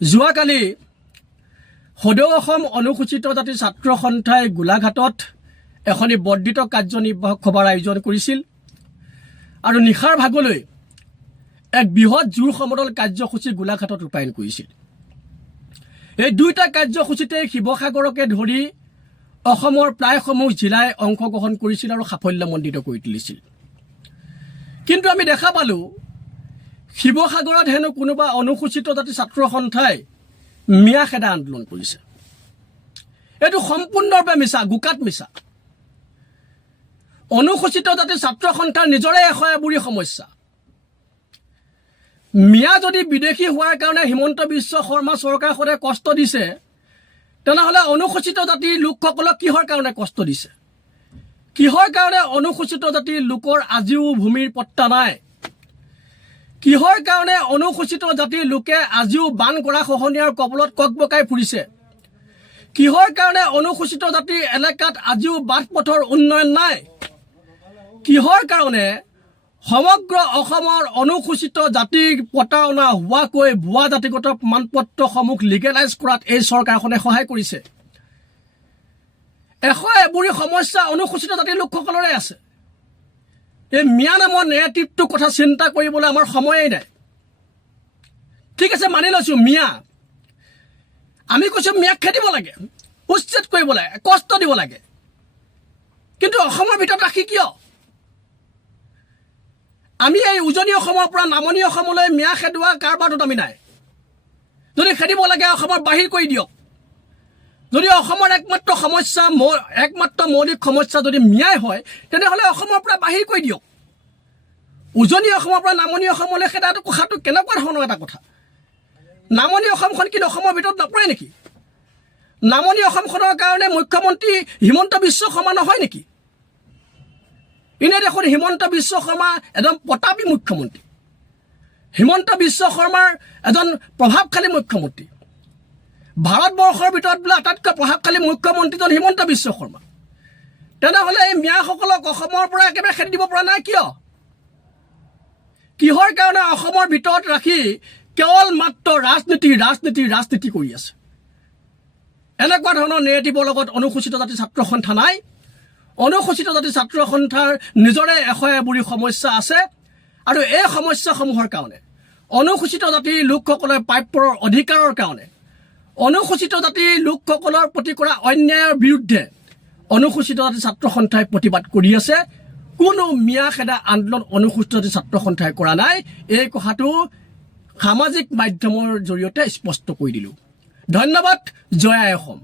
যোৱাকালি সদৌ অসম অনুসূচিত জাতি ছাত্ৰ সন্থাই গোলাঘাটত এখনি বৰ্ধিত কাৰ্যনিৰ্বাহক সভাৰ আয়োজন কৰিছিল আৰু নিশাৰ ভাগলৈ এক বৃহৎ জোৰ সমদল কাৰ্যসূচী গোলাঘাটত ৰূপায়ণ কৰিছিল। এই দুইটা কাৰ্যসূচীতে শিৱসাগৰকে ধৰি অসমৰ প্ৰায়সমূহ জিলাই অংশগ্ৰহণ কৰিছিল আৰু সাফল্যমণ্ডিত কৰি তুলিছিল। কিন্তু আমি দেখা পালোঁ শিৱসাগৰত হেনো কোনোবা অনুসূচিত জাতি ছাত্ৰ সন্থাই মিয়া খেদা আন্দোলন কৰিছে। এইটো সম্পূৰ্ণৰূপে মিছা, গোকাত মিছা। অনুসূচিত জাতি ছাত্ৰ সন্থাৰ নিজৰে এশএবুৰি সমস্যা। মিয়া যদি বিদেশী হোৱাৰ কাৰণে হিমন্ত বিশ্ব শৰ্মা চৰকাৰখনে কষ্ট দিছে, তেনেহ'লে অনুসূচিত জাতিৰ লোকসকলক কিহৰ কাৰণে কষ্ট দিছে? কিহৰ কাৰণে অনুসূচিত জাতিৰ লোকৰ আজিও ভূমিৰ পট্টা নাই? কিহৰ কাৰণে অনুসূচিত জাতিৰ লোকে আজিও বান গৰা খহনীয়াৰ কবলত ককবকাই ফুৰিছে? কিহৰ কাৰণে অনুসূচিত জাতিৰ এলেকাত আজিও বাট পথৰ উন্নয়ন নাই? কিহৰ কাৰণে সমগ্ৰ অসমৰ অনুসূচিত জাতিৰ প্ৰতাৰণা হোৱাকৈ ভুৱা জাতিগত প্ৰমাণপত্ৰসমূহ লিগেলাইজ কৰাত এই চৰকাৰখনে সহায় কৰিছে? এশএবুৰি সমস্যা অনুসূচিত জাতিৰ লোকসকলৰে আছে। এই মিয়া নামৰ নেৰেটিভটোৰ কথা চিন্তা কৰিবলৈ আমাৰ সময়েই নাই। ঠিক আছে, মানি লৈছোঁ মিয়া, আমি কৈছোঁ মিয়াক খেদিব লাগে, উচ্ছেদ কৰিব লাগে, কষ্ট দিব লাগে। কিন্তু অসমৰ ভিতৰত ৰাখি কিয়? আমি এই উজনি অসমৰ পৰা নামনি অসমলৈ মিয়া খেদোৱা কাৰবাৰটোত আমি নাই। যদি খেদিব লাগে অসমৰ বাহিৰ কৰি দিয়ক। যদি অসমৰ একমাত্ৰ মৌলিক সমস্যা যদি মিয়াই হয়, তেনেহ'লে অসমৰ পৰা বাহিৰ কৰি দিয়ক। উজনি অসমৰ পৰা নামনি অসমলৈ খেদাটো কথাটো কেনেকুৱা ধৰণৰ এটা কথা? নামনি অসমখন কিন্তু অসমৰ ভিতৰত নপৰে নেকি? নামনি অসমখনৰ কাৰণে মুখ্যমন্ত্ৰী হিমন্ত বিশ্ব শৰ্মা নহয় নেকি? এনে দেখোন হিমন্ত বিশ্ব শৰ্মা এজন প্ৰতাপী মুখ্যমন্ত্ৰী। হিমন্ত বিশ্ব শৰ্মাৰ এজন প্ৰভাৱশালী মুখ্যমন্ত্ৰী। ভাৰতবৰ্ষৰ ভিতৰত বোলে আটাইতকৈ প্ৰভাৱশালী মুখ্যমন্ত্ৰীজন হিমন্ত বিশ্ব শৰ্মা। তেনেহ'লে এই মিয়াসকলক অসমৰ পৰা একেবাৰে খেদি দিব পৰা নাই কিয়? কিহৰ কাৰণে অসমৰ ভিতৰত ৰাখি কেৱল মাত্ৰ ৰাজনীতি কৰি আছে? এনেকুৱা ধৰণৰ নেৰেটিভৰ লগত অনুসূচিত জাতি ছাত্ৰ সন্থা নাই। অনুসূচিত জাতি ছাত্ৰ সন্থাৰ নিজৰে এশএবুৰি সমস্যা আছে আৰু এই সমস্যাসমূহৰ কাৰণে অনুসূচিত জাতিৰ লোকসকলৰ প্ৰাপ্যৰ অধিকাৰৰ কাৰণে অনুসূচিত জাতিৰ লোকসকলৰ প্ৰতি কৰা অন্যায়ৰ বিৰুদ্ধে অনুসূচিত জাতি ছাত্ৰ সন্থাই প্ৰতিবাদ কৰি আছে। কোনো মিয়া খেদা আন্দোলন অনুসূচিত জাতি ছাত্ৰ সন্থাই কৰা নাই। এই কথাটো সামাজিক মাধ্যমৰ জৰিয়তে স্পষ্ট কৰি দিলোঁ। ধন্যবাদ। জয় আই অসম।